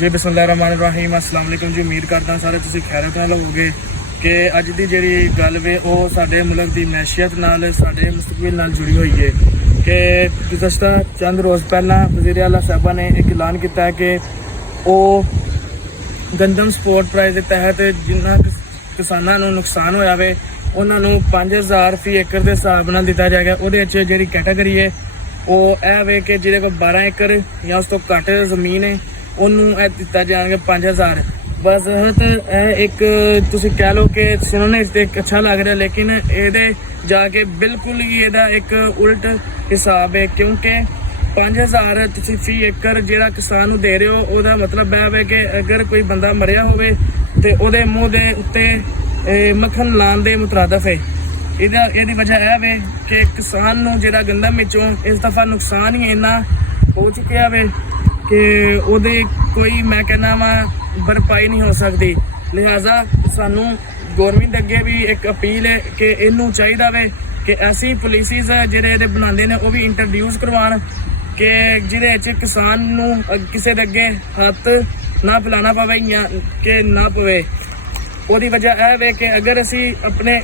जी बिस्मिल्लाहिर्रहमानिर्रहीम अस्सलाम वालेकुम जी। उम्मीद करता सारे तुसीं खैरत नाल होवोगे कि अज दी जिहड़ी गल वे ओह साडे मुल्क दी मैशियत नाल साडे मुस्तकबिल नाल जुड़ी हुई है कि गुज़श्ता चंद रोज़ पहला वज़ीर आला साहबा ने एक ऐलान किया है कि ओह गंदम सपोर्ट प्राइज़ के तहत जिन्ना किसानां नूं नुकसान होया वे उन्हां नूं 5000 फी एकड़ के हिसाब नाल दिता जाएगा। उहदे विच जिहड़ी कैटागरी है ਉਹ ਇਹ ਵੇ ਕਿ ਜਿਹਦੇ ਕੋਲ 12 ਏਕੜ ਜਾਂ ਉਸ ਤੋਂ ਘੱਟ ਜ਼ਮੀਨ ਹੈ ਉਹਨੂੰ ਇਹ ਦਿੱਤਾ ਜਾਣਗੇ 5000। ਬਸ ਇਹ ਇੱਕ ਤੁਸੀਂ ਕਹਿ ਲਓ ਕਿ ਸੁਣਨ ਤੇ ਅੱਛਾ ਲੱਗ ਰਿਹਾ, ਲੇਕਿਨ ਇਹਦੇ ਜਾ ਕੇ ਬਿਲਕੁਲ ਹੀ ਇਹਦਾ ਇੱਕ ਉਲਟ ਹਿਸਾਬ ਹੈ, ਕਿਉਂਕਿ 5000 ਤੁਸੀਂ ਫੀ ਏਕੜ ਜਿਹੜਾ ਕਿਸਾਨ ਨੂੰ ਦੇ ਰਹੇ ਹੋ ਉਹਦਾ ਮਤਲਬ ਇਹ ਵੇ ਕਿ ਅਗਰ ਕੋਈ ਬੰਦਾ ਮਰਿਆ ਹੋਵੇ ਤੇ ਉਹਦੇ ਮੂੰਹ ਦੇ ਉੱਤੇ ਮੱਖਣ ਲਾਉਣ ਦੇ ਮੁਤਰਾਦਫ ਹੈ। ਇਹਦੀ ਵਜ੍ਹਾ ਇਹ ਵੇ ਕਿ ਕਿਸਾਨ ਨੂੰ ਜਿਹੜਾ ਗੰਦਮ ਵਿੱਚੋਂ ਇਸ ਦਫਾ ਨੁਕਸਾਨ ਹੀ ਇੰਨਾ ਹੋ ਚੁੱਕਿਆ ਵੇ ਕਿ ਉਹਦੇ ਕੋਈ ਮੈਂ ਕਹਿੰਦਾ ਵਾ ਭਰਪਾਈ ਨਹੀਂ ਹੋ ਸਕਦੀ। ਲਿਹਾਜ਼ਾ ਸਾਨੂੰ ਗੌਰਮੈਂਟ ਅੱਗੇ ਵੀ ਇੱਕ ਅਪੀਲ ਹੈ ਕਿ ਇਹਨੂੰ ਚਾਹੀਦਾ ਵੇ ਕਿ ਐਸੀ ਪਾਲਿਸੀਜ਼ ਜਿਹੜੇ ਇਹਦੇ ਬਣਾਉਂਦੇ ਨੇ ਉਹ ਵੀ ਇੰਟਰੋਡਿਊਸ ਕਰਵਾਉਣ ਕਿ ਜਿਹਦੇ ਵਿੱਚ ਕਿਸਾਨ ਨੂੰ ਕਿਸੇ ਦੇ ਅੱਗੇ ਹੱਥ ਨਾ ਫੈਲਾਉਣਾ ਪਵੇ ਜਾਂ ਕਿ ਨਾ ਪਵੇ। ਉਹਦੀ ਵਜ੍ਹਾ ਇਹ ਵੇ ਕਿ ਅਗਰ ਅਸੀਂ ਆਪਣੇ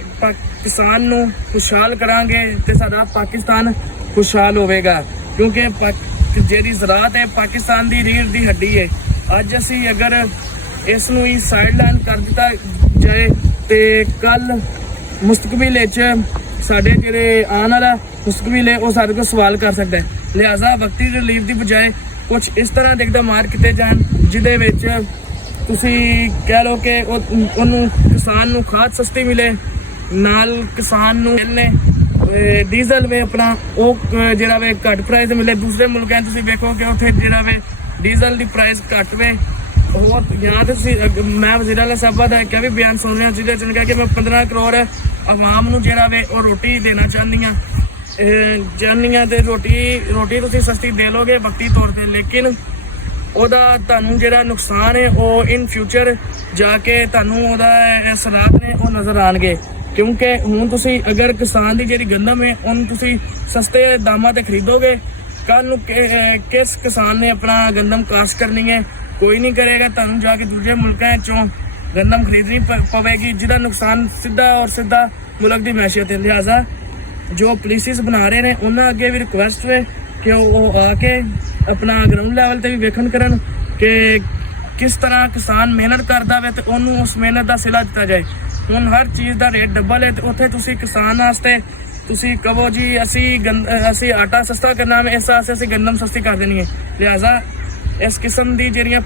ਕਿਸਾਨ ਨੂੰ ਖੁਸ਼ਹਾਲ ਕਰਾਂਗੇ ਤੇ ਸਾਡਾ ਪਾਕਿਸਤਾਨ ਖੁਸ਼ਹਾਲ ਹੋਵੇਗਾ, ਕਿਉਂਕਿ ਜਿਹੜੀ ਜ਼ਰਾਅਤ ਹੈ ਪਾਕਿਸਤਾਨ ਦੀ ਰੀੜ੍ਹ ਦੀ ਹੱਡੀ ਹੈ। ਅੱਜ ਅਸੀਂ ਅਗਰ ਇਸ ਨੂੰ ਹੀ ਸਾਈਡਲਾਈਨ ਕਰ ਦਿੱਤਾ ਜਾਏ ਤੇ ਕੱਲ ਮੁਸਤਕਬਲ ਵਿੱਚ ਸਾਡੇ ਜਿਹੜੇ ਆਉਣ ਵਾਲਾ ਮੁਸਤਕਬਲ ਹੈ ਉਹ ਸਾਡੇ ਕੋਲ ਸਵਾਲ ਕਰ ਸਕਦਾ ਹੈ। ਲਿਹਾਜ਼ਾ ਵਕਤੀ ਰਿਲੀਫ ਦੀ ਬਜਾਏ ਕੁਝ ਇਸ ਤਰ੍ਹਾਂ ਦੇ ਇਕਦਾਮਾਤ ਕੀਤੇ ਜਾਣ ਜਿਹਦੇ ਵਿੱਚ ਤੁਸੀਂ ਕਹਿ ਲਓ ਕਿ ਉਹਨੂੰ ਕਿਸਾਨ ਨੂੰ ਖਾਦ ਸਸਤੀ ਮਿਲੇ, ਨਾਲ ਕਿਸਾਨ ਨੂੰ ਮਿਲਨੇ ਡੀਜ਼ਲ ਵੇ ਆਪਣਾ ਉਹ ਜਿਹੜਾ ਵੇ ਘੱਟ ਪ੍ਰਾਈਸ ਮਿਲੇ। ਦੂਸਰੇ ਮੁਲਕਾਂ ਤੁਸੀਂ ਵੇਖੋ ਕਿ ਉੱਥੇ ਜਿਹੜਾ ਵੇ ਡੀਜ਼ਲ ਦੀ ਪ੍ਰਾਈਸ ਘੱਟ ਵੇ। ਹੋਰ ਜਾਂ ਤੁਸੀਂ ਮੈਂ ਵਜ਼ੀਰ ਆਲਾ ਸਾਹਿਬਾ ਦਾ ਇੱਕ ਵੀ ਬਿਆਨ ਸੁਣ ਰਿਹਾ ਜਿਹਦੇ 'ਚ ਕਿਹਾ ਕਿ ਮੈਂ 15 ਕਰੋੜ ਆਵਾਮ ਨੂੰ ਜਿਹੜਾ ਵੇ ਉਹ ਰੋਟੀ ਦੇਣਾ ਚਾਹੁੰਦੀ ਹਾਂ ਤੇ ਰੋਟੀ ਤੁਸੀਂ ਸਸਤੀ ਦੇ ਲੋਗੇ ਵਕਤੀ ਤੌਰ ਤੇ, ਲੇਕਿਨ ਉਹਦਾ ਤੁਹਾਨੂੰ ਜਿਹੜਾ ਨੁਕਸਾਨ ਹੈ ਉਹ ਇਨ ਫਿਊਚਰ ਜਾ ਕੇ ਤੁਹਾਨੂੰ ਉਹਦਾ ਅਸਰਾਤ ਨੇ ਉਹ ਨਜ਼ਰ ਆਉਣਗੇ। ਕਿਉਂਕਿ ਹੁਣ ਤੁਸੀਂ ਅਗਰ ਕਿਸਾਨ ਦੀ ਜਿਹੜੀ ਗੰਦਮ ਹੈ ਉਹਨੂੰ ਤੁਸੀਂ ਸਸਤੇ ਦਾਮਾਂ ਤੇ ਖਰੀਦੋਗੇ, ਕੱਲ ਨੂੰ ਕਿਸ ਕਿਸਾਨ ਨੇ ਆਪਣਾ ਗੰਦਮ ਕਾਸ਼ਤ ਕਰਨੀ ਹੈ? ਕੋਈ ਨਹੀਂ ਕਰੇਗਾ। ਤੁਹਾਨੂੰ ਜਾ ਕੇ ਦੂਜੇ ਮੁਲਕਾਂ ਚੋਂ ਗੰਦਮ ਖਰੀਦਣੀ ਪਵੇਗੀ ਜਿਹਦਾ ਨੁਕਸਾਨ ਸਿੱਧਾ ਮੁਲਕ ਦੀ ਮੈਸ਼ੀਅਤ ਹੈ। ਲਿਹਾਜ਼ਾ ਜੋ ਪਾਲਿਸੀਜ਼ ਬਣਾ ਰਹੇ ਨੇ ਉਹਨਾਂ ਅੱਗੇ ਵੀ ਰਿਕੁਐਸਟ ਹੈ ਕਿ ਉਹ ਆ ਕੇ ਆਪਣਾ ਗਰਾਊਂਡ ਲੈਵਲ ਤੇ ਵੀ ਵੇਖਣ ਕਰਨ ਕਿ ਕਿਸ ਤਰ੍ਹਾਂ ਕਿਸਾਨ ਮਿਹਨਤ ਕਰਦਾ ਵੇ ਤੇ ਉਹਨੂੰ ਉਸ ਮਿਹਨਤ ਦਾ ਸਿਲਾ ਦਿੱਤਾ ਜਾਏ। ਹੁਣ ਹਰ ਚੀਜ਼ ਦਾ ਰੇਟ ਡਬਲ ਹੈ ਤੇ ਉੱਥੇ ਤੁਸੀਂ ਕਿਸਾਨ ਵਾਸਤੇ ਤੁਸੀਂ ਕਹੋ ਜੀ ਅਸੀਂ ਆਟਾ ਸਸਤਾ ਕਰਨਾ ਹੈ, ਇਸ ਵਾਸਤੇ ਅਸੀਂ ਗੰਦਮ ਸਸਤੀ ਕਰ ਦੇਣੀ ਹੈ। ਲਿਹਾਜ਼ਾ ਇਸ ਕਿਸਮ ਦੀ ਜਿਹੜੀਆਂ